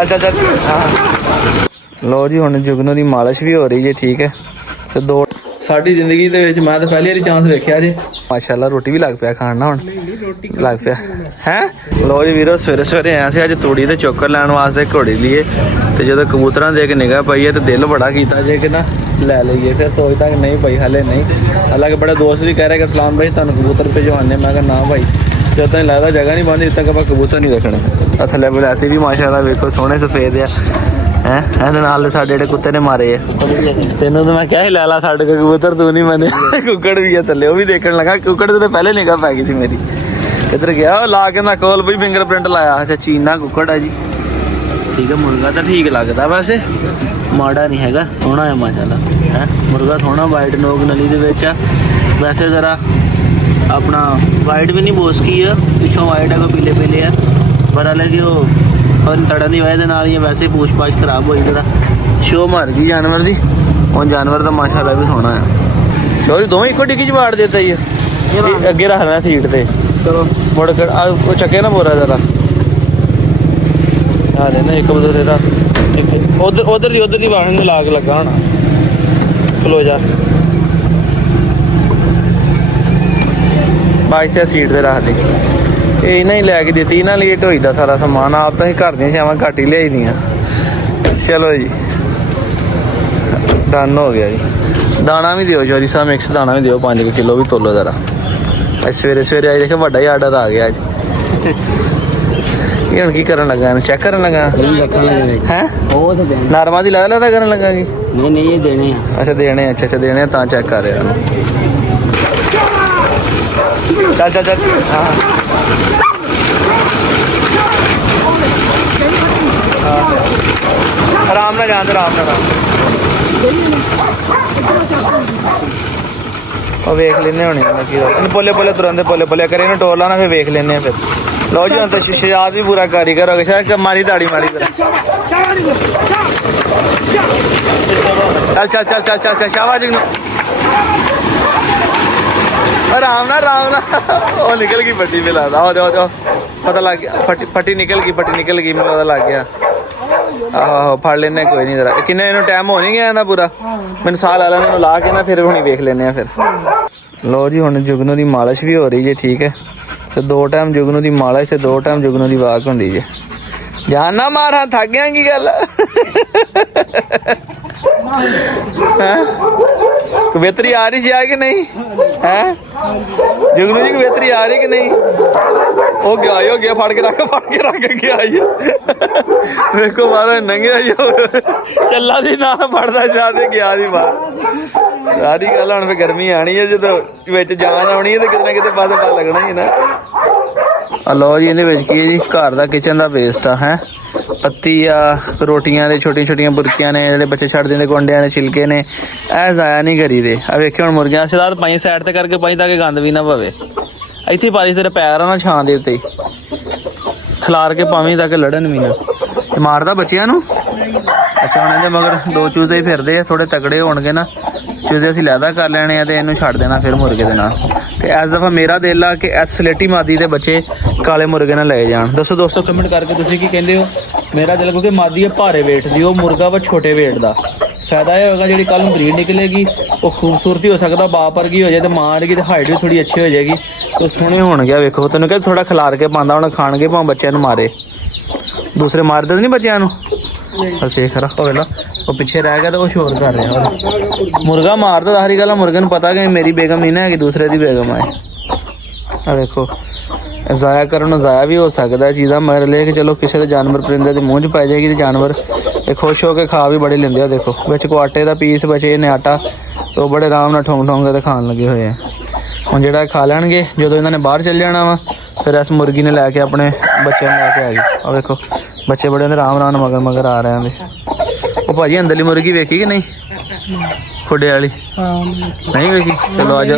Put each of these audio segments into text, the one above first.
ਚੱਲ ਚੱਲ ਚੱਲ ਹਾਂ ਲੋ ਜੀ ਹੁਣ ਜੁਗਨੂ ਦੀ ਮਾਲਿਸ਼ ਵੀ ਹੋ ਰਹੀ ਜੇ ਠੀਕ ਹੈ ਤੇ ਦੋ ਸਾਡੀ ਜ਼ਿੰਦਗੀ ਦੇ ਵਿੱਚ ਮੈਂ ਤਾਂ ਪਹਿਲੀ ਵਾਰੀ ਚਾਂਸ ਵੇਖਿਆ ਜੇ ਮਾਸ਼ਾਅੱਲਾ ਰੋਟੀ ਵੀ ਲੱਗ ਪਿਆ ਖਾਣ ਨਾ ਹੁਣ ਲੱਗ ਪਿਆ ਹੈ ਲੋ ਜੀ ਵੀਰੋ ਸਵੇਰੇ ਸਵੇਰੇ ਆਇਆ ਸੀ ਅੱਜ ਤੂੜੀ ਤੇ ਚੋਕਰ ਲੈਣ ਵਾਸਤੇ ਘੋੜੀ ਲਈਏ ਤੇ ਜਦੋਂ ਕਬੂਤਰਾਂ ਦੇ ਕੇ ਨਿਗਾਹ ਪਈ ਹੈ ਤੇ ਦਿਲ ਬੜਾ ਕੀਤਾ ਜੇ ਕਿ ਨਾ ਲੈ ਲਈਏ ਫਿਰ ਸੋਚਦਾ ਕਿ ਨਹੀਂ ਭਾਈ ਹਾਲੇ ਨਹੀਂ ਹਾਲਾਂਕਿ ਬੜੇ ਦੋਸਤ ਵੀ ਕਹਿ ਰਹੇ ਕਿ ਸਲਾਮ ਭਾਈ ਤੁਹਾਨੂੰ ਕਬੂਤਰ ਭਿਜਵਾਨੇ ਮੈਂ ਕਿਹਾ ਨਾ ਭਾਈ ਜਦੋਂ ਤੱਕ ਲੱਗਦਾ ਜਗ੍ਹਾ ਨਹੀਂ ਬਣਦੀ ਤੱਕ ਆਪਾਂ ਕਬੂਤਰ ਨਹੀਂ ਵੇਖਣੇ ਥੱਲੇ ਬੁਲਾਤੀ ਵੀ ਮਾਸ਼ਾਅੱਲਾ ਵੇਖੋ ਸੋਹਣੇ ਸਫੇਦ ਆ ਹੈ ਇਹਦੇ ਨਾਲ ਸਾਡੇ ਜਿਹੜੇ ਕੁੱਤੇ ਨੇ ਮਾਰੇ ਆ ਤੈਨੂੰ ਤਾਂ ਮੈਂ ਕਿਹਾ ਸੀ ਲੈ ਲਾ ਸਾਡੇ ਕੋਲ ਕਬੂਤਰ ਤੂੰ ਨਹੀਂ ਮੰਨਿਆ ਕੁੱਕੜ ਵੀ ਆ ਥੱਲੇ ਉਹ ਵੀ ਦੇਖਣ ਲੱਗਾ ਕੁੱਕੜ ਤੇ ਪਹਿਲੇ ਨਿਗਾਹ ਪੈ ਗਈ ਸੀ ਮੇਰੀ ਇੱਧਰ ਗਿਆ ਲਾ ਕੇ ਨਾ ਕੋਲ ਬਈ ਫਿੰਗਰਪ੍ਰਿੰਟ ਲਾਇਆ ਅੱਛਾ ਚੀਨਾ ਕੁੱਕੜ ਆ ਜੀ ਠੀਕ ਹੈ ਮੁਰਗਾ ਤਾਂ ਠੀਕ ਲੱਗਦਾ ਵੈਸੇ ਮਾੜਾ ਨਹੀਂ ਹੈਗਾ ਸੋਹਣਾ ਹੈ ਮਾਸ਼ਾਅੱਲਾ ਹੈ ਮੁਰਗਾ ਸੋਹਣਾ ਵਾਈਟ ਨੋਕ ਨਲੀ ਦੇ ਵਿੱਚ ਆ ਵੈਸੇ ਜ਼ਰਾ ਆਪਣਾ ਵਾਈਟ ਵੀ ਨਹੀਂ ਬੋਸਕੀ ਆ ਪਿੱਛੋਂ ਵਾਈਟ ਆ ਕੋ ਪੀਲੇ ਪੀਲੇ ਆ ਪਰ ਹਾਲਾਂਕਿ ਉਹ ਔਰ ਤੜਨ ਦੀ ਵਜ੍ਹਾ ਦੇ ਨਾਲ ਹੀ ਵੈਸੇ ਪੂਛ ਪਾਛ ਖਰਾਬ ਹੋਈ ਜਰਾ ਸ਼ੋ ਮਰ ਗਈ ਜਾਨਵਰ ਦੀ ਹੁਣ ਜਾਨਵਰ ਤਾਂ ਮਾਸ਼ਾਅੱਲਾ ਵੀ ਸੋਹਣਾ ਆ ਸੋਰੀ ਦੋਵੇਂ ਇੱਕੋ ਡਿੱਗੀ 'ਚ ਵਾੜ ਦਿੱਤਾ ਹੀ ਅੱਗੇ ਰੱਖ ਲੈਣਾ ਸੀਟ ਤੇ ਚਲੋ ਮੁੜ ਕੇ ਉਹ ਚੱਕੇ ਨਾ ਬੋਰਾ ਜ਼ਰਾ ਹਾਲੇ ਨਾ ਇੱਕ ਬਦਲੇ ਦਾ ਉਧਰ ਦੀ ਵਾਹਣ ਦੇ ਲਾਗ ਲੱਗਾ ਹੋਣਾ ਖਲੋ ਜਾ ਬਾਈਕ ਤੇ ਸੀਟ ਤੇ ਰੱਖ ਦੇ ਇਹ ਇਹਨਾਂ ਹੀ ਲੈ ਕੇ ਦਿੱਤੀ ਇਹਨਾਂ ਲੇਟ ਹੋਈਦਾ ਸਾਰਾ ਸਮਾਨ ਆਪ ਤਾਂ ਅਸੀਂ ਘਰ ਦੀਆਂ ਛਾਵਾਂ ਘੱਟ ਹੀ ਲਿਆਈ ਦੀਆਂ ਚਲੋ ਜੀ ਡਨ ਹੋ ਗਿਆ ਜੀ ਦਾਣਾ ਵੀ ਦਿਓ ਜੋਰੀ ਸਾਹਿਬ ਮਿਕਸ ਦਾਣਾ ਵੀ ਦਿਓ 5 ਕਿਲੋ ਵੀ ਤੋਲੋ ਜ਼ਰਾ ਅੱਜ ਸਵੇਰੇ ਸਵੇਰੇ ਆਈ ਦੇਖੇ ਵੱਡਾ ਹੀ ਆਰਡਰ ਆ ਗਿਆ ਅੱਜ ਇਹ ਹੁਣ ਕੀ ਕਰਨ ਲੱਗਾ ਇਹਨੂੰ ਚੈੱਕ ਕਰਨ ਲੱਗਾ ਹੈ ਨਰਮਾ ਦੀ ਲੱਗਦਾ ਕਰਨ ਲੱਗਾ ਜੀ ਨਹੀਂ ਇਹ ਦੇਣੇ ਆ ਅੱਛਾ ਦੇਣੇ ਅੱਛਾ ਦੇਣੇ ਤਾਂ ਚੈੱਕ ਕਰ ਰਿਹਾ ਚੱਲ ਚੱਲ ਚੱਲ ਹਾਂ ਆਰਾਮ ਨਾਲ ਜਾਂਦੇ ਆਰਾਮ ਨਾਲ ਉਹ ਵੇਖ ਲੈਨੇ ਹੋਣੇ ਇਹਨੂੰ ਪੋਲੇ ਪੋਲੇ ਤੁਰੰਦੇ ਪੋਲੇ ਪੋਲੇ ਕਰੇ ਇਹਨੂੰ ਟੋਰ ਲਾਣਾ ਫਿਰ ਵੇਖ ਲੈਨੇ ਆ ਫਿਰ ਲਓ ਜੀ ਹੁਣ ਤਾਂ ਸ਼ਿਸ਼ਾਦ ਵੀ ਪੂਰਾ ਕਾਰੀਗਰ ਹੋ ਗਿਆ ਸ਼ਾਇਦ ਮਾਰੀ ਦਾੜੀ ਮਾਰੀ ਚੱਲ ਚੱਲ ਚੱਲ ਚੱਲ ਚੱਲ ਸ਼ਾਬਾਸ਼ ਜੀ ਆਰਾਮ ਨਾਲ ਉਹ ਨਿਕਲ ਗਈ ਪੱਟੀ पे ਲੱਗਦਾ ਉਹ ਪਤਾ ਲੱਗ ਗਿਆ ਫੱਟੀ ਨਿਕਲ ਗਈ ਮੈਨੂੰ ਪਤਾ ਲੱਗ ਗਿਆ ਆਹੋ ਫੜ ਲੈਨੇ ਕੋਈ ਨਹੀਂ ਜਰਾ ਕਿੰਨੇ ਇਹਨੂੰ ਟਾਈਮ ਹੋ ਨਹੀਂ ਗਿਆ ਇਹਦਾ ਪੂਰਾ ਮੈਨੂੰ ਸਾਹ ਲਾ ਲੈਣ ਨੂੰ ਲਾ ਕੇ ਨਾ ਫਿਰ ਹੁਣੀ ਵੇਖ ਲੈਨੇ ਆ ਫਿਰ ਲੋ ਜੀ ਹੁਣ ਜੁਗਨੂ ਦੀ ਮਾਲਿਸ਼ ਵੀ ਹੋ ਰਹੀ ਜੇ ਠੀਕ ਹੈ ਤੇ 2 ਟਾਈਮ ਜੁਗਨੂ ਦੀ ਮਾਲਿਸ਼ ਤੇ 2 ਟਾਈਮ ਜੁਗਨੂ ਦੀ ਵਾਕ ਹੁੰਦੀ ਜੇ ਜਾਨ ਨਾ ਮਾਰਾਂ ਥੱਕ ਗਿਆ ਕੀ ਗੱਲ ਹੈ ਕਬੇਤਰੀ ਆ ਰਹੀ ਸੀ ਕਿ ਨਹੀਂ ਹੈ ਜੁਗਨੂ ਜੀ ਕਬੇਤਰੀ ਆ ਰਹੀ ਕਿ ਨਹੀਂ ਉਹ ਗਿਆ ਫੜ ਕੇ ਰੱਖ ਗਿਆ ਵੇਖੋ ਬਾਹਰ ਨੰਗਿਆ ਚੱਲਾ ਦੀ ਨਾ ਫੜਦਾ ਜਾਦੇ ਗਿਆ ਜੀ ਬਾਹਰ ਸਾਰੀ ਗੱਲ ਹੁਣ ਫਿਰ ਗਰਮੀ ਆਣੀ ਹੈ ਜਦੋਂ ਵਿੱਚ ਜਾਨ ਆਉਣੀ ਹੈ ਤੇ ਕਿਤੇ ਨਾ ਕਿਤੇ ਬਾਅਦ ਪਤਾ ਲੱਗਣਾ ਹੀ ਨਾ ਲਓ ਜੀ ਇਹਦੇ ਵਿੱਚ ਕੀ ਜੀ ਘਰ ਦਾ ਕਿਚਨ ਦਾ ਵੇਸਟ ਆ ਹੈ ਪੱਤੀ ਆ ਰੋਟੀਆਂ ਦੇ ਛੋਟੀਆਂ ਬੁਰਕੀਆਂ ਨੇ ਜਿਹੜੇ ਬੱਚੇ ਛੱਡ ਦਿੰਦੇ ਗੁੰਡਿਆਂ ਦੇ ਛਿਲਕੇ ਨੇ ਇਹ ਜ਼ਾਇਆ ਨਹੀਂ ਕਰੀਦੇ ਆ ਵੇਖਿਓ ਹੁਣ ਮੁਰਗੀਆਂ ਸਿਦਾਰ ਪਾਈ ਸਾਈਡ ਤੇ ਕਰਕੇ ਪਾਈ ਤਾਂ ਕਿ ਗੰਦ ਵੀ ਨਾ ਪਵੇ ਇੱਥੇ ਪਾ ਦੀ ਤੇਰੇ ਪੈਰ ਆ ਨਾ ਛਾਂ ਦੇ ਉੱਤੇ ਖਿਲਾਰ ਕੇ ਪਾਵੀਂ ਤਾਂ ਕਿ ਲੜਨ ਵੀ ਨਾ ਮਾਰਦਾ ਬੱਚਿਆਂ ਨੂੰ ਅੱਛਾ ਹੁਣ ਇਹਦੇ ਮਗਰ 2 ਚੂਜ਼ੇ ਹੀ ਫਿਰਦੇ ਆ ਥੋੜੇ ਤਕੜੇ ਹੋਣਗੇ ਨਾ ਚੂਜ਼ੇ ਅਸੀਂ ਲੈਦਾ ਕਰ ਲੈਣੇ ਆ ਤੇ ਇਹਨੂੰ ਛੱਡ ਦੇਣਾ ਫਿਰ ਮੁਰਗੇ ਦੇ ਨਾਲ ਤੇ ਇਸ ਦਫਾ ਮੇਰਾ ਦਿਲ ਆ ਕਿ ਇਸ ਸਲੇਟੀ ਮਾਦੀ ਦੇ ਬੱਚੇ ਕਾਲੇ ਮੁਰਗੇ ਨਾਲ ਲੈ ਜਾਣ ਦੱਸੋ ਦੋਸਤੋ ਕਮੈਂਟ ਕਰਕੇ ਤੁਸੀਂ ਕੀ ਕਹਿੰਦੇ ਹੋ ਮੇਰਾ ਦਿਲ ਕਿਉਂਕਿ ਮਾਦੀ ਹੈ ਭਾਰੇ ਵੇਟ ਦੀ ਉਹ ਮੁਰਗਾ ਵਾ ਛੋਟੇ ਵੇਟ ਦਾ ਫਾਇਦਾ ਇਹ ਹੋਗਾ ਜਿਹੜੀ ਕੱਲ ਨੂੰ ਬਰੀਡ ਨਿਕਲੇਗੀ ਉਹ ਖੂਬਸੂਰਤੀ ਹੋ ਸਕਦਾ ਬਾਪ ਵਰਗੀ ਹੋ ਜਾਏ ਤੇ ਮਾਂ ਵਰਗੀ ਤੇ ਹਾਈਟ ਵੀ ਥੋੜੀ ਅੱਛੀ ਹੋ ਜਾਏਗੀ ਤੇ ਸੋਹਣੇ ਹੋਣਗੇ ਵੇਖੋ ਤੈਨੂੰ ਕਹਿੰਦਾ ਥੋੜਾ ਖਿਲਾਰ ਕੇ ਪਾਉਂਦਾ ਹੁਣ ਖਾਣਗੇ ਭਾਵੇਂ ਬੱਚਿਆਂ ਨੂੰ ਮਾਰੇ ਦੂਸਰੇ ਮਾਰਦੇ ਨਹੀਂ ਬੱਚਿਆਂ ਨੂੰ ਅਸੀਂ ਖਰਾ ਹੋ ਗਿਆ ਉਹ ਪਿੱਛੇ ਰਹਿ ਗਿਆ ਤਾਂ ਉਹ ਸ਼ੋਰ ਕਰ ਰਿਹਾ ਮੁਰਗਾ ਮਾਰਦਾ ਸਾਰੀ ਗੱਲ ਮੁਰਗੇ ਨੂੰ ਪਤਾ ਕਿ ਮੇਰੀ ਬੇਗਮ ਨਹੀਂ ਨਾ ਹੈਗੀ ਦੂਸਰੇ ਦੀ ਬੇਗਮ ਹੈ ਆ ਵੇਖੋ ਜ਼ਾਇਆ ਕਰਨ ਨੂੰ ਜ਼ਾਇਆ ਵੀ ਹੋ ਸਕਦਾ ਚੀਜ਼ਾਂ ਮਗਰ ਲੈ ਕੇ ਚਲੋ ਕਿਸੇ ਦੇ ਜਾਨਵਰ ਪਰਿੰਦੇ ਦੇ ਮੂੰਹ 'ਚ ਪੈ ਜਾਏਗੀ ਤੇ ਜਾਨਵਰ ਤੇ ਖੁਸ਼ ਹੋ ਕੇ ਖਾ ਵੀ ਬੜੇ ਲੈਂਦੇ ਆ ਦੇਖੋ ਵਿੱਚ ਕੋ ਆਟੇ ਦਾ ਪੀਸ ਬਚੇ ਨੇ ਆਟਾ ਤੇ ਉਹ ਬੜੇ ਆਰਾਮ ਨਾਲ ਠੋਂਗ ਕੇ ਖਾਣ ਲੱਗੇ ਹੋਏ ਆ ਹੁਣ ਜਿਹੜਾ ਖਾ ਲੈਣਗੇ ਜਦੋਂ ਇਹਨਾਂ ਨੇ ਬਾਹਰ ਚੱਲ ਜਾਣਾ ਵਾ ਫਿਰ ਇਸ ਮੁਰਗੀ ਨੇ ਲੈ ਕੇ ਆਪਣੇ ਬੱਚਿਆਂ ਨੂੰ ਲੈ ਕੇ ਆ ਗਈ ਆ ਵੇਖੋ ਬੱਚੇ ਬੜੇ ਦੇ ਆਰਾਮ ਮਗਰ ਆ ਰਹੇ ਆਂਦੇ ਉਹ ਭਾਜੀ ਅੰਦਰਲੀ ਮੁਰਗੀ ਵੇਖੀ ਕਿ ਨਹੀਂ ਖੁੱਡੇ ਵਾਲੀ ਨਹੀਂ ਵੇਖੀ ਚਲੋ ਆ ਜਾ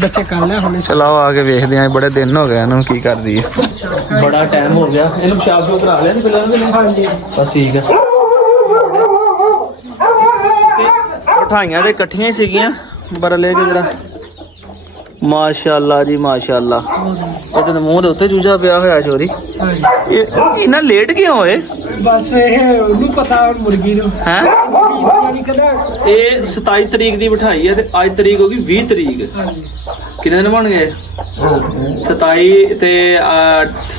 ਬੱਚੇ ਕਰ ਲੈ ਹੁਣ ਚਲੋ ਆ ਕੇ ਵੇਖਦੇ ਆਂ ਬੜੇ ਦਿਨ ਹੋ ਗਏ ਇਹਨੂੰ ਕੀ ਕਰਦੀ ਹੈ ਬੜਾ ਟਾਈਮ ਹੋ ਗਿਆ ਇਹਨੂੰ ਪਿਸ਼ਾਬ ਜੋ ਕਰਾ ਲਿਆ ਪਹਿਲਾਂ ਬਸ ਠੀਕ ਹੈ ਮਠਾਈਆਂ ਦੇ ਇਕੱਠੀਆਂ ਹੀ ਸੀਗੀਆਂ ਬਰਲੇ ਕੇ ਜਰਾ ਮਾਸ਼ਾਅੱਲਾ ਜੀ ਮਾਸ਼ਾਅੱਲਾ ਇਹ ਤਾਂ ਮੂੰਹ ਦੇ ਉੱਤੇ ਚੂਜਾ ਪਿਆ ਹੋਇਆ ਚੋਰੀ ਇਹ ਇੰਨਾ ਲੇਟ ਕਿਉਂ ਹੋਏ ਬਸ ਇਹ ਉਹਨੂੰ ਪਤਾ ਹੁਣ ਮੁਰਗੀ ਨੂੰ ਹੈ ਨਹੀਂ ਕਦਾ ਇਹ 27 ਤਰੀਕ ਦੀ ਬਿਠਾਈ ਹੈ ਤੇ ਅੱਜ ਤਰੀਕ ਹੋ ਗਈ 20 ਤਰੀਕ। ਹਾਂਜੀ ਕਿੰਨੇ ਦਿਨ ਬਣ ਗਏ? 27 ਤੇ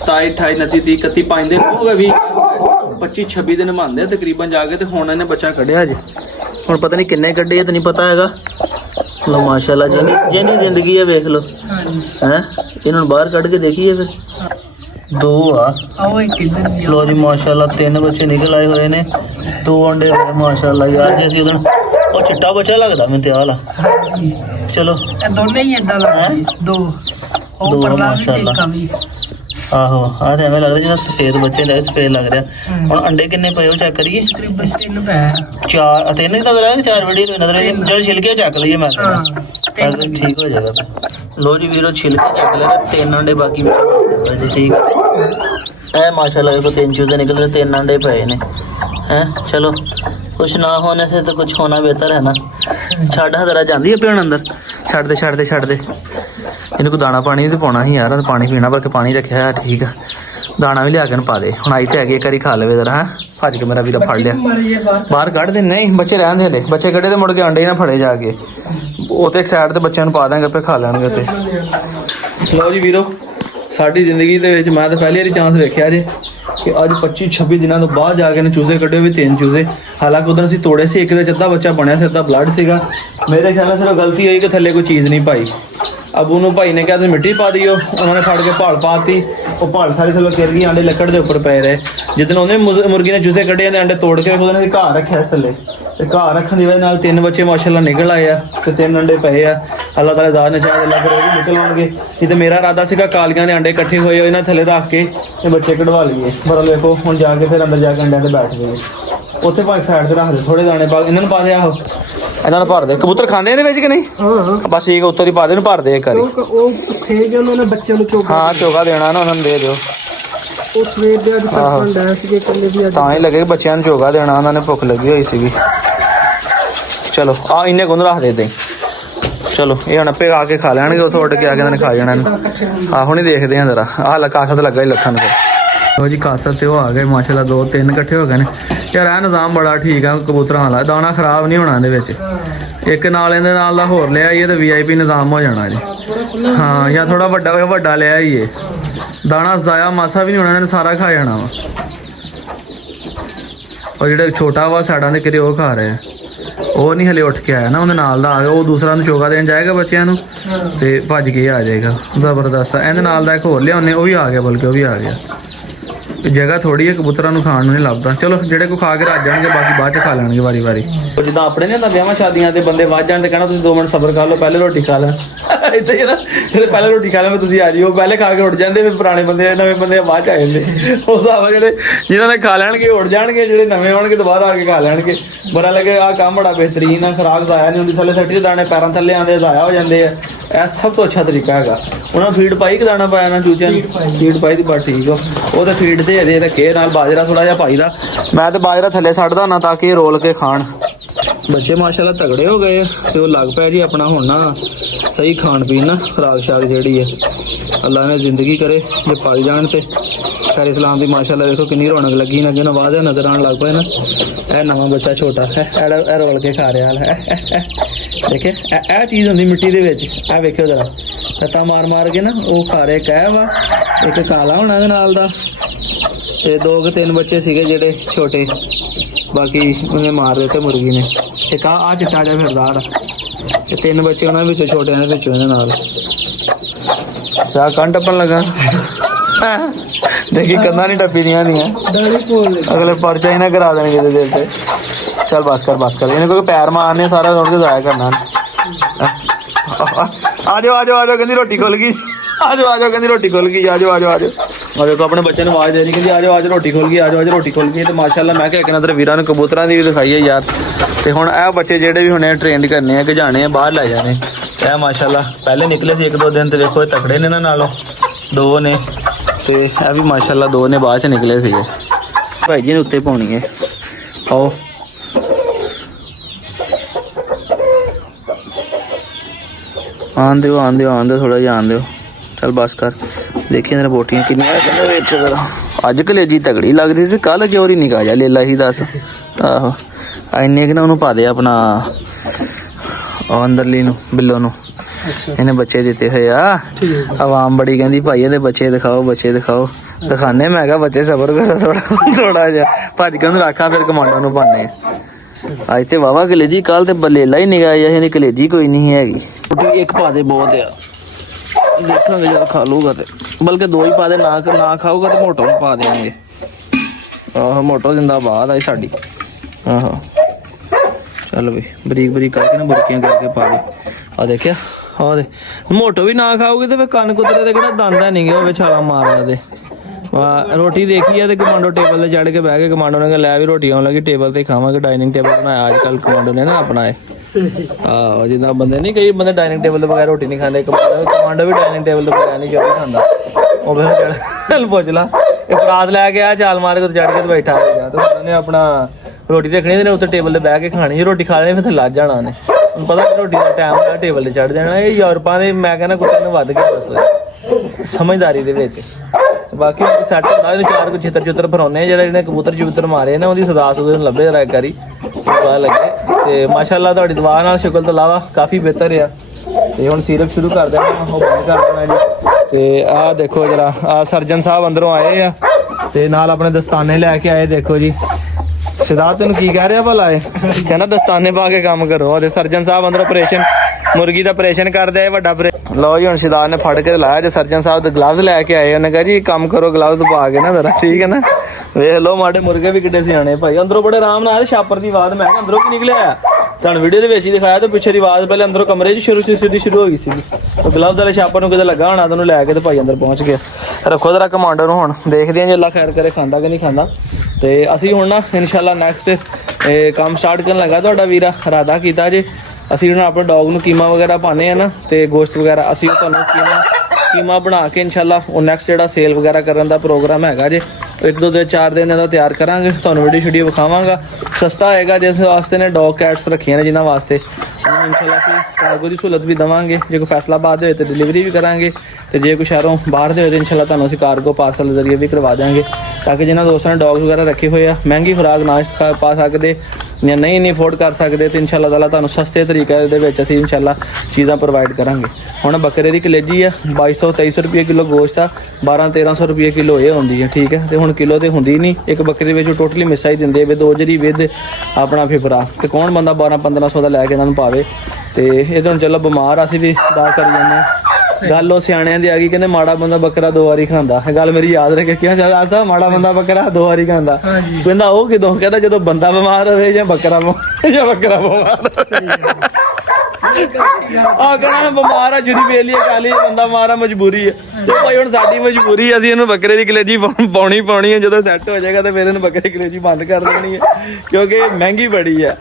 27 28 29 30 31 5 ਦਿਨ ਹੋ ਗਏ। 25 26 ਦਿਨ ਬਣਦੇ ਆ ਤਕਰੀਬਨ ਜਾ ਕੇ। ਤੇ ਹੁਣ ਇਹਨੇ ਬੱਚਾ ਕੱਢਿਆ ਜੀ। ਹੁਣ ਪਤਾ ਨਹੀਂ ਕਿੰਨੇ ਕੱਢੇ ਆ ਤੇ ਨਹੀਂ ਪਤਾ ਹੈਗਾ। ਲੋ ਮਾਸ਼ਾਅੱਲਾ ਜਿਹਦੀ ਜ਼ਿੰਦਗੀ ਹੈ ਵੇਖ ਲਓ ਹੈ। ਇਹਨਾਂ ਨੂੰ ਬਾਹਰ ਕੱਢ ਕੇ ਦੇਖੀਏ ਫਿਰ। ਦੋ ਆ ਆਓ ਇੱਕ ਇੱਧਰ ਵੀ ਲੋ ਜੀ ਮਾਸ਼ਾਅੱਲਾ 3 ਬੱਚੇ ਨਿਕਲ ਆਏ ਹੋਏ ਨੇ। 2 ਅੰਡੇ ਹੋਏ ਮਾਸ਼ਾਅੱਲਾ ਯਾਰ। ਜੇ ਅਸੀਂ ਉਦੋਂ ਉਹ ਚਿੱਟਾ ਬੱਚਾ ਲੱਗਦਾ ਮੈਨੂੰ ਤੇ ਆਹ ਲਾ। ਚਲੋ ਇਹ ਦੋਨੇ ਹੀ ਇਦਾਂ ਲੱਗਦੇ ਦੋ ਉਹ ਦੋ ਪਰਲਾ ਵੀ ਮਾਸ਼ਾਅੱਲਾ। ਤੇ ਕਵੀ ਆਹੋ ਆਹ ਤਾਂ ਐਵੇਂ ਲੱਗ ਰਿਹਾ ਜਿਵੇਂ ਸਫੇਦ ਬੱਚੇ ਦਾ ਸਫੇਦ ਲੱਗ ਰਿਹਾ। ਹੁਣ ਅੰਡੇ ਕਿੰਨੇ ਪਏ ਉਹ ਚੈੱਕ ਕਰੀਏ। ਤਕਰੀਬਨ 3 ਪੈ 4 3 ਹੀ ਲੱਗ ਰਿਹਾ ਕਿ 4 ਵੀਡੀਓ ਨਜ਼ਰ ਆਈ। ਜਿਹੜੇ ਛਿਲਕੇ ਚੱਕ ਲਈਏ ਮੈਂ ਹਾਂ ਕਹਿੰਦਾ ਅਗਰ ਠੀਕ ਹੋ ਜਾਏਗਾ। ਲੋ ਜੀ ਵੀਰੋ ਛਿਲਕੇ ਚੱਕ ਲੈਣਾ। 3 ਅੰਡੇ ਬਾਕੀ ਜੀ ਠੀਕ ਐ ਮਾਸ਼ਾਅੱਲਾ। ਦੇਖੋ 3 ਚੂਜ਼ੇ ਨਿਕਲੇ 3 अंडे ਪਏ ਨੇ ਹੈ। ਚਲੋ ਕੁਛ ਨਾ ਹੋने से तो कुछ होना बेहतर है ना। ਛੱਡ ਹਜ਼ਰਾ ਜਾਂਦੀ ਹੈ ਪਿਉਣ ਅੰਦਰ। ਛੱਡ ਦੇ ਇਹਨੂੰ ਕੋ ਦਾਣਾ ਪਾਣੀ ਵੀ ਤੇ ਪਾਉਣਾ ਸੀ ਯਾਰ। ਪਾਣੀ ਪੀਣਾ ਬਲਕਿ ਪਾਣੀ ਰੱਖਿਆ ਹੈ ਠੀਕ ਆ। ਦਾਣਾ ਵੀ ਲਿਆ ਕੇ ਪਾ ਦੇ। ਹੁਣ ਆਈ ਤੇ ਹੈਗੀ ਇੱਕ ਵਾਰੀ ਖਾ ਲਵੇ ਜ਼ਰਾ। ਹੈ ਭੱਜ ਕੇ ਮੇਰਾ ਵੀਰਾ ਫੜ ਲਿਆ। ਬਾਹਰ ਕੱਢ ਦੇ। ਨਹੀਂ ਬੱਚੇ ਰਹਿਣ ਦੇ ਹਲੇ। ਬੱਚੇ ਕੱਢੇ ਤੇ ਮੁੜ ਕੇ ਅੰਡੇ ਨਾ ਫੜੇ ਜਾ ਕੇ। ਉਹ ਤੇ ਇੱਕ ਸਾਈਡ ਤੇ ਬੱਚਿਆਂ ਨੂੰ ਪਾ ਦਾਂਗੇ ਆਪੇ ਖਾ ਲੈਣਗੇ ਉੱਥੇ। ਲਓ ਜੀ ਵੀਰੋ ਸਾਡੀ ਜ਼ਿੰਦਗੀ ਦੇ ਵਿੱਚ ਮੈਂ ਤਾਂ ਪਹਿਲੀ ਵਾਰੀ ਚਾਂਸ ਵੇਖਿਆ ਜੇ ਕਿ ਅੱਜ 25 26 ਦਿਨਾਂ ਤੋਂ ਬਾਅਦ ਜਾ ਕੇ ਨੇ ਚੂਜ਼ੇ ਕੱਢੇ ਵੀ 3 ਚੂਜ਼ੇ। ਹਾਲਾਂਕਿ ਉਦੋਂ ਅਸੀਂ ਤੋੜੇ ਸੀ। ਇੱਕ ਦੇ ਚੱਦਾ ਬੱਚਾ ਬਣਿਆ ਸੀ, ਅੱਧਾ ਬਲੱਡ ਸੀਗਾ। ਮੇਰੇ ਖਿਆਲ ਨਾਲ ਸਿਰਫ ਗਲਤੀ ਹੋਈ ਕਿ ਥੱਲੇ ਕੋਈ ਚੀਜ਼ ਨਹੀਂ ਪਾਈ। ਅਬੂ ਨੂੰ ਭਾਈ ਨੇ ਕਿਹਾ ਤੁਸੀਂ ਮਿੱਟੀ ਪਾ ਦਿਓ। ਉਹਨਾਂ ਨੇ ਫੜ ਕੇ ਭਾਲ ਪਾਤੀ। ਉਹ ਭਾਲ ਸਾਰੇ ਥੱਲੇ ਗਿਰ ਗਈ। ਅੰਡੇ ਲੱਕੜ ਦੇ ਉੱਪਰ ਪਏ ਰਹੇ। ਜਿੱਦਣ ਉਹਨੇ ਮੁਰਗੀ ਨੇ ਚੂਜ਼ੇ ਕੱਢੇ ਤੇ ਅੰਡੇ ਤੋੜ ਕੇ ਉਹਨੇ ਘਰ ਰੱਖਿਆ ਥੱਲੇ। ਤੇ ਘਰ ਰੱਖਣ ਦੀ ਵਜ੍ਹਾ ਨਾਲ 3 ਬੱਚੇ ਮਾਸ਼ਾਅੱਲਾ ਨਿਕਲ ਆਏ ਆ ਤੇ 3 ਅੰਡੇ ਪਏ ਆ। ਅੱਲਾਹ ਤਾਲਾ ਜ਼ਾਤ ਨੇ ਚਾਹਿਆ ਅੱਲਾਹ ਕਰੇ ਉਹ ਵੀ ਨਿਕਲ ਆਉਣਗੇ। ਨਹੀਂ ਤੇ ਮੇਰਾ ਇਰਾਦਾ ਸੀਗਾ ਕਾਲੀਆਂ ਦੇ ਅੰਡੇ ਇਕੱਠੇ ਹੋਏ ਇਹਨਾਂ ਥੱਲੇ ਰੱਖ ਕੇ ਤੇ ਬੱਚੇ ਕਢਵਾ ਲਈਏ। ਪਰ ਵੇਖੋ ਹੁਣ ਜਾ ਕੇ ਫਿਰ ਅੰਦਰ ਜਾ ਕੇ ਅੰਡਿਆਂ ਤੇ ਬੈਠ ਗਏ। ਉੱਥੇ ਭਾਵੇਂ ਸਾਈਡ ਤੇ ਰੱਖ ਦੇ ਥੋੜੇ ਦਾਣੇ ਪਾ ਇਹਨਾਂ ਨੂੰ ਪਾ ਦੇ। ਆਹੋ ਇਹਨਾਂ ਨੂੰ ਭਰ ਦੇ। ਕਬੂਤਰ ਖਾਂਦੇ ਇਹਦੇ ਵਿੱਚ ਕਿ ਨਹੀਂ? ਹਾਂ ਬਸ ਠੀਕ ਉੱਤੋਂ ਦੀ ਪਾ ਦੇ। ਇਹਨੂੰ ਭਰ ਦੇ ਇੱਕ ਵਾਰੀ। ਉਹ ਫੇਰ ਉਹਨਾਂ ਨੇ ਬੱਚਿਆਂ ਨੂੰ ਚੋਕਾ ਹਾਂ ਚੋਗਾ ਦੇਣਾ ਨਾ ਉਹਨਾਂ ਨੂੰ ਦੇ ਦਿਓ। ਉਹ ਸਵੇਰ ਦੇ ਅੱਜ ਤੱਕ ਡਾਂਸ ਸੀਗੇ ਕਹਿੰਦੇ ਵੀ ਅੱਜ ਤਾਂ ਹੀ ਲੱਗੇ ਬੱਚਿਆਂ ਨੂੰ ਚੋਗਾ ਦੇਣਾ। ਉਹਨਾਂ ਨੇ ਭੁੱਖ ਲੱਗੀ ਹੋਈ ਸੀਗੀ। ਚਲੋ ਆ ਇੰਨੇ ਗੁੰਦ ਰੱਖ ਦੇ। ਚਲੋ ਇਹ ਹੁਣ ਆਪੇ ਆ ਕੇ ਖਾ ਲੈਣਗੇ। ਉੱਥੋਂ ਉੱਡ ਕੇ ਆ ਕੇ ਇਹਨਾਂ ਨੇ ਖਾ ਜਾਣਾ ਇਹਨੂੰ। ਆਹ ਹੁਣੇ ਦੇਖਦੇ ਆ ਜ਼ਰਾ। ਆਹ ਕਾਸਾ ਤਾਂ ਲੱਗਾ ਹੀ ਲੱਥਣ ਤੇ। ਲੋ ਜੀ ਕਾਸਾ ਤੇ ਉਹ ਆ ਗਏ ਮਾਸ਼ਾਅੱਲਾ। 2 3 ਇਕੱਠੇ ਹੋ ਗਏ ਨੇ ਯਾਰ। ਇਹ ਨਿਜ਼ਾਮ ਬੜਾ ਠੀਕ ਆ ਕਬੂਤਰਾਂ ਵਾਲਾ। ਦਾਣਾ ਖਰਾਬ ਨਹੀਂ ਹੋਣਾ ਇਹਦੇ ਵਿੱਚ। ਇੱਕ ਨਾਲ ਇਹਦੇ ਨਾਲ ਦਾ ਹੋਰ ਲਿਆ ਇਹ ਤਾਂ VIP ਨਿਜ਼ਾਮ ਹੋ ਜਾਣਾ ਜੀ। ਹਾਂ ਜਾਂ ਥੋੜਾ ਵੱਡਾ ਲਿਆ ਹੀ ਇਹ। ਦਾਣਾ ਜ਼ਾਇਆ ਮਾਸਾ ਵੀ ਨਹੀਂ ਹੋਣਾ। ਇਹਨੇ ਸਾਰਾ ਖਾ ਜਾਣਾ ਵਾ। ਉਹ ਜਿਹੜਾ ਛੋਟਾ ਵਾ ਸਾਡਾਂ ਦੇ ਕਿਤੇ ਉਹ ਖਾ ਰਹੇ ਆ। ਉਹ ਨਹੀਂ ਹਲੇ ਉੱਠ ਕੇ ਆਇਆ ਨਾ। ਉਹਦੇ ਨਾਲ ਦਾ ਆ ਗਿਆ। ਉਹ ਦੂਸਰਾ ਨੂੰ ਚੋਗਾ ਦੇਣ ਜਾਏਗਾ ਬੱਚਿਆਂ ਨੂੰ ਤੇ ਭੱਜ ਕੇ ਆ ਜਾਏਗਾ। ਜ਼ਬਰਦਸਤ ਆ। ਇਹਦੇ ਨਾਲ ਦਾ ਇੱਕ ਹੋਰ ਲਿਆਉਂਦੇ ਉਹ ਵੀ ਆ ਗਿਆ। ਬਲਕਿ ਉਹ ਵੀ ਆ ਗਿਆ। ਜਗ੍ਹਾ ਥੋੜੀ ਹੈ ਕਬੂਤਰਾਂ ਨੂੰ ਖਾਣ ਨੂੰ ਨਹੀਂ ਲੱਭਦਾ। ਚਲੋ ਜਿਹੜੇ ਕੋ ਖਾ ਕੇ ਰੱਜ ਜਾਣਗੇ ਬਾਕੀ ਬਾਅਦ ਚ ਖਾ ਲੈਣਗੇ ਵਾਰੀ। ਜਿੱਦਾਂ ਆਪਣੇ ਨੇ ਨਾ ਵਿਆਹਾਂ ਸ਼ਾਦੀਆਂ ਤੇ ਬੰਦੇ ਵੱਜ ਜਾਣ ਤੇ ਕਹਿਣਾ ਤੁਸੀਂ 2 ਮਿੰਟ ਸਬਰ ਕਰ ਲਓ ਪਹਿਲੇ ਰੋਟੀ ਖਾ ਲੈ। ਇੱਦਾਂ ਹੀ ਨਾ ਜਿਹੜੇ ਪਹਿਲੇ ਰੋਟੀ ਖਾ ਲੈਣ ਤੁਸੀਂ ਆ ਜਿਓ। ਪਹਿਲੇ ਖਾ ਕੇ ਉੱਠ ਜਾਂਦੇ ਫਿਰ ਪੁਰਾਣੇ ਬੰਦੇ ਨਵੇਂ ਬੰਦੇ ਬਾਅਦ ਚ ਆ ਜਾਂਦੇ। ਉਸ ਹਿਸਾਬ ਨਾਲ ਜਿਹੜੇ ਜਿਨ੍ਹਾਂ ਨੇ ਖਾ ਲੈਣਗੇ ਉੱਠ ਜਾਣਗੇ। ਜਿਹੜੇ ਨਵੇਂ ਆਉਣਗੇ ਦੁਬਾਰਾ ਆ ਕੇ ਖਾ ਲੈਣਗੇ। ਬੜਾ ਲੱਗੇ ਆਹ ਕੰਮ ਬੜਾ ਬਿਹਤਰੀਨ ਆ। ਖੁਰਾਕ ਜ਼ਾਇਆ ਨਹੀਂ ਹੁੰਦੀ। ਥੱਲੇ ਸੱਟੀ ਦੇ ਦਾਣੇ ਪੈਰਾਂ ਥੱਲੇ ਆਉਂਦੇ ਜ਼ਾਇਆ ਹੋ ਜਾਂਦੇ ਆ। ਇਹ ਸਭ ਤੋਂ ਅੱਛਾ ਤਰੀਕਾ ਹੈਗਾ। ਉਹਨਾਂ ਫੀਡ ਪਾਈ ਕਿ ਦਾਣਾ ਪਾਇਆ ਨਾ ਚੂਚਿਆਂ ਨੂੰ? ਫੀਡ ਪਾਈ ਦੀ ਬਸ ਠੀਕ ਆ। ਉਹ ਤਾਂ ਫੀਡ ਦੇ ਅਜੇ ਰੱਖੇ ਨਾਲ ਬਾਜਰਾ ਥੋੜਾ ਜਿਹਾ ਪਾਈ ਦਾ। ਮੈਂ ਤਾਂ ਬਾਜਰਾ ਥੱਲੇ ਛੱਡਦਾ ਨਾ ਤਾਂ ਕਿ ਇਹ ਰੋਲ ਕੇ ਖਾਣ। ਬੱਚੇ ਮਾਸ਼ਾਅੱਲਾ ਤਗੜੇ ਹੋ ਗਏ ਤੇ ਉਹ ਲੱਗ ਪਿਆ ਜੀ ਆਪਣਾ ਹੁਣ ਨਾ ਸਹੀ ਖਾਣ ਪੀਣ ਨਾ ਖੁਰਾਕ ਸ਼ਾਕ ਜਿਹੜੀ ਹੈ। ਅੱਲਾਹ ਨੇ ਜ਼ਿੰਦਗੀ ਕਰੇ ਜੇ ਪਾਈ ਜਾਣ ਤੇ ਖੈਰ ਇਸਲਾਮ ਦੀ ਮਾਸ਼ਾਅੱਲਾ। ਦੇਖੋ ਕਿੰਨੀ ਰੌਣਕ ਲੱਗੀ ਨਾ। ਜਿਹਨਾਂ ਆਵਾਜ਼ ਨਜ਼ਰ ਆਉਣ ਲੱਗ ਪਏ ਨਾ। ਇਹ ਨਵਾਂ ਬੱਚਾ ਛੋਟਾ ਹੈ ਇਹ ਰੋਲ ਕੇ ਖਾ ਰਿਹਾ ਹੈ। ਦੇਖੇ ਇਹ ਚੀਜ਼ ਹੁੰਦੀ ਮਿੱਟੀ ਦੇ ਵਿੱਚ। ਇਹ ਵੇਖਿਓ ਜ਼ਰਾ ਲੱਤਾਂ ਮਾਰ ਕੇ ਨਾ ਉਹ ਖਾ ਰਹੇ। ਕਹਿ ਵਾ ਇੱਕ ਕਾਲਾ ਹੋਣਾ ਦੇ ਨਾਲ ਦਾ ਤੇ 2 ਕਿ 3 ਬੱਚੇ ਸੀਗੇ ਜਿਹੜੇ ਛੋਟੇ। ਬਾਕੀ ਉਹਨੇ ਮਾਰ ਦਿੱਤੇ ਮੁਰਗੀ ਨੇ। ਇੱਕ ਆ ਚਿੱਟਾ ਜਿਹਾ ਫਿਰਦਾ ਤੇ 3 ਬੱਚੇ ਉਹਨਾਂ ਵਿੱਚੋਂ ਛੋਟਿਆਂ ਦੇ ਵਿੱਚੋਂ ਇਹਦੇ ਨਾਲ। ਸ਼ਾਹ ਕੰਨ ਟੱਪਣ ਲੱਗਾ। ਦੇਖੀ ਕੰਨਾਂ ਨਹੀਂ ਟੱਪੀ ਦੀਆਂ ਨਹੀਂ ਅਗਲੇ ਪਰਚਾ ਹੀ ਨਾ ਕਰਾ ਦੇਣਗੇ ਇਹਦੇ ਦਿਲ ਤੇ। ਚੱਲ ਬਸ ਕਰ ਇਹਨੇ ਕੋਈ ਪੈਰ ਮਾਰਨੇ ਸਾਰਾ ਰੋਡ ਕੇ ਜ਼ਾਇਆ ਕਰਨਾ। ਆ ਜਾਓ ਕਹਿੰਦੀ ਰੋਟੀ ਖੁੱਲ ਗਈ। ਆ ਜਾਓ ਕਹਿੰਦੀ ਰੋਟੀ ਖੁੱਲ ਗਈ। ਆ ਜਾਓ ਆ ਦੇਖੋ ਆਪਣੇ ਬੱਚੇ ਨੂੰ ਆਵਾਜ਼ ਦੇ ਰਹੀ ਕਹਿੰਦੀ ਆ ਜਾਓ ਰੋਟੀ ਖੁੱਲ ਗਈ। ਆ ਜਾਓ ਰੋਟੀ ਖੁੱਲ ਗਈ। ਤੇ ਮਾਸ਼ਾਅੱਲਾ ਮੈਂ ਕਿਹਾ ਕਿ ਨਜ਼ਰ ਵੀਰਾਂ ਨੂੰ ਕਬੂਤਰਾਂ ਦੀ ਵੀ ਦਿਖਾਈ ਹੈ ਯਾਰ। ਤੇ ਹੁਣ ਇਹ ਬੱਚੇ ਜਿਹੜੇ ਵੀ ਹੁਣੇ ਟ੍ਰੇਨਡ ਕਰਨੇ ਆ ਕਿ ਜਾਣੇ ਆ ਬਾਹਰ ਲੈ ਜਾਣੇ। ਇਹ ਮਾਸ਼ਾਅੱਲਾ ਪਹਿਲੇ ਨਿਕਲੇ ਸੀ 1-2 ਦਿਨ ਤੇ ਦੇਖੋ ਇਹ ਤਕੜੇ ਨੇ ਇਹਨਾਂ ਨਾਲੋਂ। 2 ਨੇ ਤੇ ਇਹ ਵੀ ਮਾਸ਼ਾਅੱਲਾ 2 ਨੇ ਬਾਅਦ ਚ ਨਿਕਲੇ ਸੀਗੇ। ਭਾਈ ਜੀ ਨੇ ਉੱਤੇ ਪਾਉਣੀ ਹੈ। ਆਓ ਆਉਣ ਦਿਓ ਥੋੜਾ ਜਿਹਾ ਆਉਣ ਦਿਓ। ਚੱਲ ਬਸ ਕਰ। ਦੇਖੀ ਇਹਨਾਂ ਬੋਟੀਆਂ ਕਿੰਨੀਆਂ ਕਹਿੰਦੇ ਵਿੱਚ ਜ਼ਰਾ। ਅੱਜ ਕਲੇਜੀ ਤਗੜੀ ਲੱਗਦੀ ਤੇ ਕੱਲ ਚੋਰੀ ਨਿਕਾ ਜਾ ਲੇਲਾ ਹੀ ਦੱਸ। ਆਹੋ ਇੰਨੇ ਕਿ ਨਾ ਉਹਨੂੰ ਪਾ ਦੇ ਆਪਣਾ ਉਹ ਅੰਦਰਲੀ ਨੂੰ ਬਿੱਲੋ ਨੂੰ। ਇਹਨੇ ਬੱਚੇ ਦਿੱਤੇ ਹੋਏ ਆ। ਆਵਾਮ ਬੜੀ ਕਹਿੰਦੀ ਭਾਈ ਇਹਦੇ ਬੱਚੇ ਦਿਖਾਓ ਬੱਚੇ ਦਿਖਾਓ। ਦਿਖਾਣੇ ਮੈਂ ਕਿਹਾ ਬੱਚੇ ਸਬਰ ਕਰੋ ਥੋੜਾ ਜਿਹਾ। ਭੱਜ ਕੇ ਉਹਨੂੰ ਰੱਖਾਂ ਫਿਰ ਕਮਾਂਡੋ ਨੂੰ ਪਾਣੇ। ਅੱਜ ਤੇ ਵਾਵਾ ਕਲੇਜੀ ਕੱਲ ਤੇ ਲੇਲਾ ਹੀ ਨਿਕਾ ਜਾ। ਇਹਦੀ ਕਲੇਜੀ ਕੋਈ ਨਹੀਂ ਹੈਗੀ। ਇੱਕ ਪਾ ਦੇ ਬਹੁਤ ਆ। ਦੇਖਾਂਗੇ ਜਦ ਖਾ ਲੂਗਾ ਤੇ ਬਲਕਿ ਦੋ ਹੀ ਪਾ ਦੇ। ਨਾ ਖਾਊਗਾ ਤੇ ਮੋਟੋ ਨੂੰ ਪਾ ਦੇਵਾਂਗੇ। ਆਹੋ ਮੋਟੋ ਜਿੰਦਾਬਾਦ ਆ ਸਾਡੀ। ਆਹੋ ਚੱਲ ਬਈ ਬਰੀਕ ਬਰੀਕ ਕਰਕੇ ਨਾ ਬੁਰਕੀਆਂ ਕਰਕੇ ਪਾ ਦੇ। ਆ ਦੇਖਿਆ ਆ ਦੇ ਮੋਟੋ ਵੀ ਨਾ ਖਾਓਗੇ ਤੇ ਫਿਰ ਕੰਨ ਕੁਤਰੇ ਦੇ ਕਿਹੜਾ ਦੰਦ ਹੈ ਨਹੀਂ ਗੇ ਉਹ ਛਾਲਾ ਮਾਰਿਆ ਤੇ ਰੋਟੀ ਦੇਖੀ ਆ ਤੇ ਕਮਾਂਡੋ ਟੇਬਲ ਤੇ ਚੜ ਕੇ ਬਹਿ ਕੇ ਕਮਾਂਡੋ ਨੇ ਲੈ ਵੀ ਰੋਟੀ ਆਉਣ ਲੱਗੀ ਟੇਬਲ ਤੇ ਖਾਵਾਂਗੇ। ਡਾਈਨਿੰਗ ਟੇਬਲ ਬਣਾਇਆ ਅੱਜ ਕੱਲ ਕਮਾਂਡੋ ਨੇ ਨਾ ਆਪਣਾ ਇਹ। ਆਹੋ ਜਿੱਦਾਂ ਬੰਦੇ ਨਹੀਂ ਕਈ ਬੰਦੇ ਡਾਈਨਿੰਗ ਟੇਬਲ ਤੋਂ ਬਗੈਰ ਰੋਟੀ ਨਹੀਂ ਖਾਂਦੇ। ਕਮਾਂਡੋ ਵੀ ਡਾਈਨਿੰਗ ਟੇਬਲ ਤੋਂ ਬਗੈਰ ਨਹੀਂ ਰੋਟੀ ਖਾਂਦਾ। ਉਹ ਫਿਰ ਚੱਲ ਪੁੱਛ ਲਾ ਇਹ ਪਰਾਤ ਲੈ ਕੇ ਆ ਚਾਲ ਮਾਰ ਕੇ ਚੜ ਕੇ ਤੇ ਬੈਠਾ ਹੋਏਗਾ ਤੇ ਉਹਨੇ ਆਪਣਾ ਰੋਟੀ ਰੱਖਣੀ ਨੇ ਉੱਤੇ ਟੇਬਲ ਤੇ ਬਹਿ ਕੇ ਖਾਣੀ। ਜੇ ਰੋਟੀ ਖਾ ਲੈਣੀ ਫਿਰ ਲੱਜ ਜਾਣਾ ਉਹਨੇ। ਹੁਣ ਪਤਾ ਰੋਟੀ ਦਾ ਟਾਈਮ ਨਾਲ ਟੇਬਲ ਤੇ ਚੜ ਜਾਣਾ। ਇਹ ਯੂਰਪਾਂ ਦੇ ਮੈਂ ਕਹਿੰਦਾ ਕੁੱਤੇ ਨੂੰ ਵੱਧ ਗਿਆ ਬਸ ਸਮਝਦਾਰੀ ਦੇ ਵਿੱਚ। ਬਾਕੀ ਸੈੱਟ ਹੁੰਦਾ ਇਹਨੂੰ ਚਾਰ ਕੁ ਚਿੱਤਰ ਫਰਾਉਨੇ ਜਿਹੜੇ ਇਹਨੇ ਕਬੂਤਰ ਚਬੂਤਰ ਮਾਰੇ ਨੇ ਉਹਦੀ ਸਦਾ ਸੁਦੇ ਨੂੰ ਲੱਭੇ ਜਰਾ ਇੱਕ ਵਾਰੀ ਪਤਾ ਲੱਗੇ। ਤੇ ਮਾਸ਼ਾਅੱਲਾ ਤੁਹਾਡੀ ਦੁਆ ਨਾਲ ਸ਼ੁਕਰ ਤੋਂ ਇਲਾਵਾ ਕਾਫੀ ਬਿਹਤਰ ਆ। ਤੇ ਹੁਣ ਸੀਰਪ ਸ਼ੁਰੂ ਕਰ ਦੇਣਾ ਉਹ ਬੰਦ ਕਰ ਦੇਣਾ ਜੀ। ਤੇ ਆਹ ਦੇਖੋ ਜਰਾ ਆਹ ਸਰਜਨ ਸਾਹਿਬ ਅੰਦਰੋਂ ਆਏ ਆ ਤੇ ਨਾਲ ਆਪਣੇ ਦਸਤਾਨੇ ਲੈ ਕੇ ਆਏ। ਦੇਖੋ ਜੀ ਸਿਧਾਰਥ ਤੈਨੂੰ ਕੀ ਕਹਿ ਰਿਹਾ ਭਲਾ ਇਹ ਕਹਿੰਦਾ ਦਸਤਾਨੇ ਪਾ ਕੇ ਕੰਮ ਕਰੋ। ਉਹਦੇ ਸਰਜਨ ਸਾਹਿਬ ਅੰਦਰ ਆਪਰੇਸ਼ਨ ਮੁਰਗੀ ਦਾ ਆਪਰੇਸ਼ਨ ਕਰਦੇ ਆ ਵੱਡਾ। ਲਓ ਜੀ ਹੁਣ ਸਿਧਾਰਥ ਨੇ ਫੜ ਕੇ ਲਾਇਆ ਜੇ ਸਰਜਨ ਸਾਹਿਬ ਦੇ ਗਲਵਜ਼ ਲੈ ਕੇ ਆਏ। ਉਹਨੇ ਕਿਹਾ ਜੀ ਕੰਮ ਕਰੋ ਗਲਵਜ਼ ਪਾ ਕੇ ਨਾ ਜ਼ਰਾ ਠੀਕ ਹੈ ਨਾ। ਵੇਖ ਲਓ ਮਾੜੇ ਮੁਰਗੇ ਵੀ ਕਿੱਡੇ ਸਿਆਣੇ ਭਾਈ। ਅੰਦਰੋਂ ਬੜੇ ਆਰਾਮ ਨਾਲ ਛਾਪਰ ਦੀ ਆਵਾਜ਼ ਮੈਂ ਕਿਹਾ ਅੰਦਰੋਂ ਕੀ ਨਿਕਲਿਆ। ਤੁਹਾਨੂੰ ਵੀਡੀਓ ਦੇ ਵਿੱਚ ਹੀ ਦਿਖਾਇਆ ਤੇ ਪਿੱਛੇ ਦੀ ਆਵਾਜ਼ ਪਹਿਲੇ ਅੰਦਰੋਂ ਕਮਰੇ 'ਚ ਸ਼ੁਰੂ ਹੋ ਗਈ ਸੀ। ਗਲਵਜ਼ ਵਾਲੇ ਛਾਪਰ ਨੂੰ ਕਿਤੇ ਲੱਗਾ ਹੋਣਾ ਤੁਹਾਨੂੰ ਲੈ ਕੇ ਤੇ ਭਾਈ ਅੰਦਰ ਪਹੁੰਚ ਗਿਆ। ਰੱਖੋ ਜ਼ਰਾ ਕਮਾਂਡੋ ਨੂੰ ਹੁਣ ਦੇਖਦੇ ਹਾਂ ਜੇ ਅੱਲਾ ਖੈਰ ਕਰੇ ਖਾਂਦਾ ਕਿ ਨਹੀਂ ਖਾਂਦਾ। ਤੇ ਅਸੀਂ ਹੁਣ ਨਾ ਇਨਸ਼ਾਅੱਲਾ ਨੈਕਸਟ ਕੰਮ ਸਟਾਰਟ ਕਰਨ ਲੱਗਾ। ਤੁਹਾਡਾ ਵੀਰਾ ਇਰਾਦਾ ਕੀਤਾ ਜੇ ਅਸੀਂ ਹੁਣ ਆਪਣੇ ਡੌਗ ਨੂੰ ਕੀਮਾ ਵਗੈਰਾ ਪਾਣੇ ਆ ਨਾ ਤੇ ਗੋਸ਼ਤ ਵਗੈਰਾ ਅਸੀਂ ਤੁਹਾਨੂੰ ਕੀਮਾ ਬਣਾ ਕੇ ਇਨਸ਼ਾਅੱਲਾ ਉਹ ਨੈਕਸਟ ਜਿਹੜਾ ਸੇਲ ਵਗੈਰਾ ਕਰਨ ਦਾ ਪ੍ਰੋਗਰਾਮ ਹੈਗਾ ਜੇ 1-2-4 ਦਿਨ ਦਾ ਤਿਆਰ ਕਰਾਂਗੇ। ਤੁਹਾਨੂੰ ਵੀਡੀਓ ਵਿਖਾਵਾਂਗਾ। ਸਸਤਾ ਹੋਏਗਾ ਜਿਸ ਵਾਸਤੇ ਨੇ ਡੌਗ ਕੈਟਸ ਰੱਖੀਆਂ ਨੇ ਜਿਨ੍ਹਾਂ ਵਾਸਤੇ ਇਨਸ਼ਾਅੱਲਾ ਅਸੀਂ ਕਾਰਗੋ ਦੀ ਸਹੂਲਤ ਵੀ ਦੇਵਾਂਗੇ। ਜੇ ਕੋਈ ਫੈਸਲਾਬਾਦ ਦੇ ਹੋਏ ਤੇ ਡਿਲੀਵਰੀ ਵੀ ਕਰਾਂਗੇ ਤੇ ਜੇ ਕੋਈ ਸ਼ਹਿਰੋਂ ਬਾਹਰ ਦੇ ਹੋਏ ਤੇ ਇਨਸ਼ਾਅੱਲਾ ਤੁਹਾਨੂੰ ਅਸੀਂ ਕਾਰਗੋ ਪਾਰਸਲ ਦੇ ਜ਼ਰੀਏ ਵੀ ਕਰਵਾ ਦਿਆਂਗੇ ਤਾਂ ਕਿ ਜਿਨ੍ਹਾਂ ਦੋਸਤਾਂ ਨੇ ਡੌਗਸ ਵਗੈਰਾ ਰੱਖੇ ਹੋਏ ਆ ਮਹਿੰਗੀ ਖੁਰਾਕ ਨਾ ਪਾ ਸਕਦੇ ਜਾਂ ਨਹੀਂ ਅਫੋਰਡ ਕਰ ਸਕਦੇ ਤੇ ਇਨਸ਼ਾਅੱਲਾ ਤਾਲਾ ਤੁਹਾਨੂੰ ਸਸਤੇ ਤਰੀਕੇ ਦੇ ਵਿੱਚ ਅਸੀਂ ਇਨਸ਼ਾਅੱਲਾ ਚੀਜ਼ਾਂ ਪ੍ਰੋਵਾਈਡ ਕਰਾਂਗੇ। ਹੁਣ ਬੱਕਰੇ ਦੀ ਕਲੇਜੀ ਆ 2200-2300 ਰੁਪਏ ਕਿਲੋ ਗੋਸ਼ਤ ਆ 1200-1300 ਰੁਪਏ ਕਿਲੋ ਇਹ ਹੁੰਦੀ ਹੈ ਠੀਕ ਹੈ। ਤੇ ਹੁਣ ਕਿਲੋ ਤੇ ਹੁੰਦੀ ਨਹੀਂ ਇੱਕ ਬੱਕਰੇ ਵਿੱਚ ਟੋਟਲੀ ਮਿਸਾ ਹੀ ਦਿੰਦੇ ਵੇ ਦੋ ਜਰੀ ਵਿਦ ਆਪਣਾ ਫਿਬਰਾ ਤੇ ਕੌਣ ਬੰਦਾ 1200-1500 ਦਾ ਲੈ ਕੇ ਇਹਨਾਂ ਨੂੰ ਪਾਵੇ। ਤੇ ਇਹਦੇ ਹੁਣ ਚਲੋ ਬਿਮਾਰ ਅਸੀਂ ਵੀ ਦਾ ਕਰੀ ਜਾਂਦੇ। ਗੱਲ ਉਹ ਸਿਆਣਿਆਂ ਦੀ ਆ ਗਈ ਕਹਿੰਦੇ ਮਾੜਾ ਬੰਦਾ ਬੱਕਰਾ 2 ਵਾਰੀ ਖਾਂਦਾ। ਇਹ ਗੱਲ ਮੇਰੀ ਯਾਦ ਰੱਖੇ ਕਿਉਂ ਚੱਲਦਾ ਮਾੜਾ ਬੰਦਾ ਬੱਕਰਾ 2 ਵਾਰੀ ਖਾਂਦਾ। ਕਹਿੰਦਾ ਉਹ ਕਿਦੋਂ ਕਹਿੰਦਾ ਜਦੋਂ ਬੰਦਾ ਬਿਮਾਰ ਹੋਵੇ ਜਾਂ ਬੱਕਰਾ ਬਿਮਾਰ ਆ ਕਹਿਣਾ ਬਿਮਾਰ ਆ ਜੁਰੀ ਵੇਲੀ ਕਾਲੀ ਬੰਦਾ ਮਾਰਾ ਮਜਬੂਰੀ ਹੈ। ਤੇ ਭਾਈ ਹੁਣ ਸਾਡੀ ਮਜਬੂਰੀ ਅਸੀਂ ਇਹਨੂੰ ਬੱਕਰੇ ਦੀ ਕਲੇਜੀ ਪਾਉਣੀ ਹੈ। ਜਦੋਂ ਸੈੱਟ ਹੋ ਜਾਏਗਾ ਤੇ ਫਿਰ ਇਹਨੂੰ ਬੱਕਰੇ ਦੀ ਕਲੇਜੀ ਬੰਦ ਕਰ ਦੇਣੀ ਹੈ ਕਿਉਂਕਿ ਮਹਿੰਗੀ ਬੜੀ ਹੈ।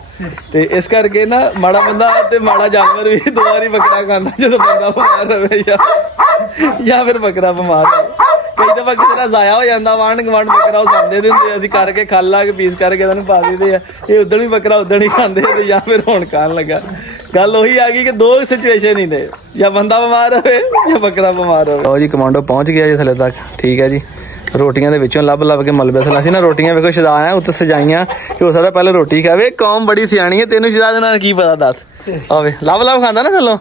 ਤੇ ਇਸ ਕਰਕੇ ਨਾ ਮਾੜਾ ਬੰਦਾ ਤੇ ਮਾੜਾ ਜਾਨਵਰ ਵੀ 2 ਵਾਰੀ ਬੱਕਰਾ ਖਾਂਦਾ ਜਦੋਂ ਬੰਦਾ ਬਿਮਾਰ ਹੋਵੇ ਜਾਂ ਫਿਰ ਬੱਕਰਾ ਬਿਮਾਰ ਹੋਵੇ। ਕਈ ਦਫਾ ਕਿਸੇ ਦਾ ਜ਼ਾਇਆ ਹੋ ਜਾਂਦਾ ਵਾਂਢ ਗਵਾਂਢ ਬੱਕਰਾ ਉਹ ਖਾਂਦੇ ਦਿੰਦੇ ਅਸੀਂ ਕਰਕੇ ਖਾਲਾ ਕੇ ਪੀਸ ਕਰਕੇ ਇਹਨਾਂ ਨੂੰ ਪਾ ਦਿੰਦੇ ਆ। ਇਹ ਉਦਣ ਵੀ ਬੱਕਰਾ ਉਦਣ ਹੀ ਖਾਂਦੇ ਤੇ ਜਾਂ ਫਿਰ ਹੁਣ ਖਾਣ ਲੱਗਾ। ਗੱਲ ਉਹੀ ਆ ਗਈ ਕਿ 2 ਸਿਚੁਏਸ਼ਨ ਹੀ ਨੇ ਜਾਂ ਬੰਦਾ ਬਿਮਾਰ ਹੋਵੇ ਜਾਂ ਬੱਕਰਾ ਬਿਮਾਰ ਹੋਵੇ। ਲਓ ਜੀ ਕਮਾਂਡੋ ਪਹੁੰਚ ਗਿਆ ਜੀ ਥੱਲੇ ਤੱਕ ਠੀਕ ਹੈ ਜੀ। ਰੋਟੀਆਂ ਦੇ ਵਿੱਚੋਂ ਲੱਭ ਕੇ ਮਲਬੇ ਥੱਲੇ ਅਸੀਂ ਨਾ ਰੋਟੀਆਂ ਵੇਖੋ ਸ਼ਦਾ ਆ ਉੱਤੇ ਸਜਾਈਆਂ ਕਿ ਹੋ ਸਕਦਾ ਪਹਿਲੇ ਰੋਟੀ ਖਾਵੇ। ਕੌਮ ਬੜੀ ਸਿਆਣੀ ਹੈ ਤੈਨੂੰ ਸ਼ਦਾ ਦੇ ਨਾਲ ਕੀ ਪਤਾ ਦੱਸ ਆਵੇ ਲੱਭ ਖਾਂਦਾ ਨਾ ਥੱਲੋਂ।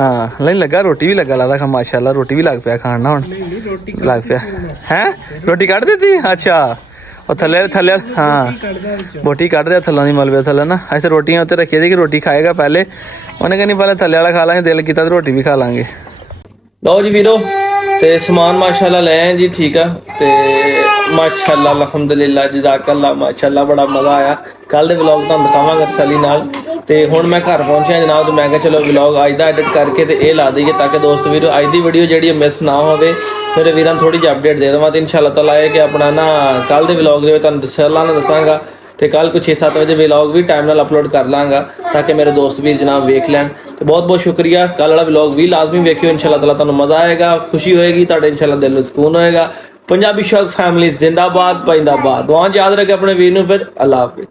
ਹਾਂ ਨਹੀਂ ਲੱਗਾ ਰੋਟੀ ਵੀ ਲੱਗਾ ਲੱਗਦਾ ਮਾਸ਼ਾਅੱਲਾ ਰੋਟੀ ਵੀ ਲੱਗ ਪਿਆ ਖਾਣ ਨਾ ਹੁਣ ਲੱਗ ਪਿਆ ਹੈ। ਰੋਟੀ ਕੱਢ ਦਿੱਤੀ ਅੱਛਾ ਉਹ ਥੱਲੇ ਹਾਂ ਬੋਟੀ ਕੱਢ ਦਿਆ ਥੱਲੋਂ ਦੀ ਮਲਬੇ ਥੱਲੇ ਨਾ। ਅਸੀਂ ਰੋਟੀਆਂ ਉੱਤੇ ਰੱਖੀ ਦੀ ਕਿ ਰੋਟੀ ਖਾਏਗਾ ਪਹਿਲੇ। ਉਹਨੇ ਕਹਿੰਦੀ ਪਹਿਲੇ ਥੱਲੇ ਵਾਲਾ ਖਾ ਲਾਂਗੇ ਦਿਲ ਕੀਤਾ ਤੇ ਰੋਟੀ ਵੀ ਖਾ ਲਾਂਗੇ। ਲਓ ਜੀ ਵੀਰੋ ਤੇ ਸਮਾਨ ਮਾਸ਼ਾਅੱਲਾ ਲੈ ਆਏ ਜੀ ਠੀਕ ਆ। ਤੇ ਮਾਸ਼ਾਅੱਲਾ ਅਲਹਮਦੁਲਿਲਾ ਜਜ਼ਾਕੱਲਾ ਮਾਸ਼ਾਅੱਲਾ ਬੜਾ ਮਜ਼ਾ ਆਇਆ। ਕੱਲ ਦੇ ਵਲੌਗ ਤੁਹਾਨੂੰ ਦਿਖਾਵਾਂਗਾ ਤਸੱਲੀ ਨਾਲ। ਤੇ ਹੁਣ ਮੈਂ ਘਰ ਪਹੁੰਚਿਆ ਜਨਾਬ ਤੇ ਮੈਂ ਕਿਹਾ ਚਲੋ ਵਲੌਗ ਅੱਜ ਦਾ ਐਡਿਟ ਕਰਕੇ ਤੇ ਇਹ ਲਾ ਦਈਏ ਤਾਂ ਕਿ ਦੋਸਤ ਵੀਰੋ ਅੱਜ ਦੀ ਵੀਡੀਓ ਜਿਹੜੀ ਮਿਸ ਨਾ ਹੋਵੇ। ਮੇਰੇ ਵੀਰਾਂ ਨੂੰ ਥੋੜੀ ਜਿਹੀ ਅਪਡੇਟ ਦੇ ਦੇਵਾਂ ਤੇ ਇਨਸ਼ਾਅੱਲਾ ਤਾਲਾ ਇਹ ਕਿ ਆਪਣਾ ਨਾ ਕੱਲ ਦੇ ਵਲੌਗ ਦੇ ਵਿੱਚ ਤੁਹਾਨੂੰ ਇਨਸ਼ਾਅੱਲਾ ਨਾਲ ਦੱਸਾਂਗਾ ਤੇ ਕੱਲ ਕੁ 6-7 ਵਜੇ ਵਲੌਗ ਵੀ ਟਾਈਮ ਨਾਲ ਅਪਲੋਡ ਕਰ ਲਾਂਗਾ ਤਾਂ ਕਿ ਮੇਰੇ ਦੋਸਤ ਵੀਰ ਜਨਾਬ ਵੇਖ ਲੈਣ। ਤੇ ਬਹੁਤ ਸ਼ੁਕਰੀਆ। ਕੱਲ ਵਾਲਾ ਵਲੌਗ ਵੀ ਲਾਜ਼ਮੀ ਵੇਖਿਓ ਇਨਸ਼ਾਅੱਲਾ ਤਾਲਾ ਤੁਹਾਨੂੰ ਮਜ਼ਾ ਆਏਗਾ ਖੁਸ਼ੀ ਹੋਏਗੀ ਤੁਹਾਡੇ ਇਨਸ਼ਾਅੱਲਾ ਦਿਲ ਨੂੰ ਸਕੂਨ ਹੋਏਗਾ। ਪੰਜਾਬੀ ਸ਼ੌਕ ਫੈਮਿਲੀ ਜ਼ਿੰਦਾਬਾਦ ਪਾਇੰਦਾਬਾਦ। ਦੁਆ ਯਾਦ ਰੱਖੇ ਆਪਣੇ ਵੀਰ ਨੂੰ। ਫਿਰ ਅੱਲਾ ਹਾਫਿਜ਼।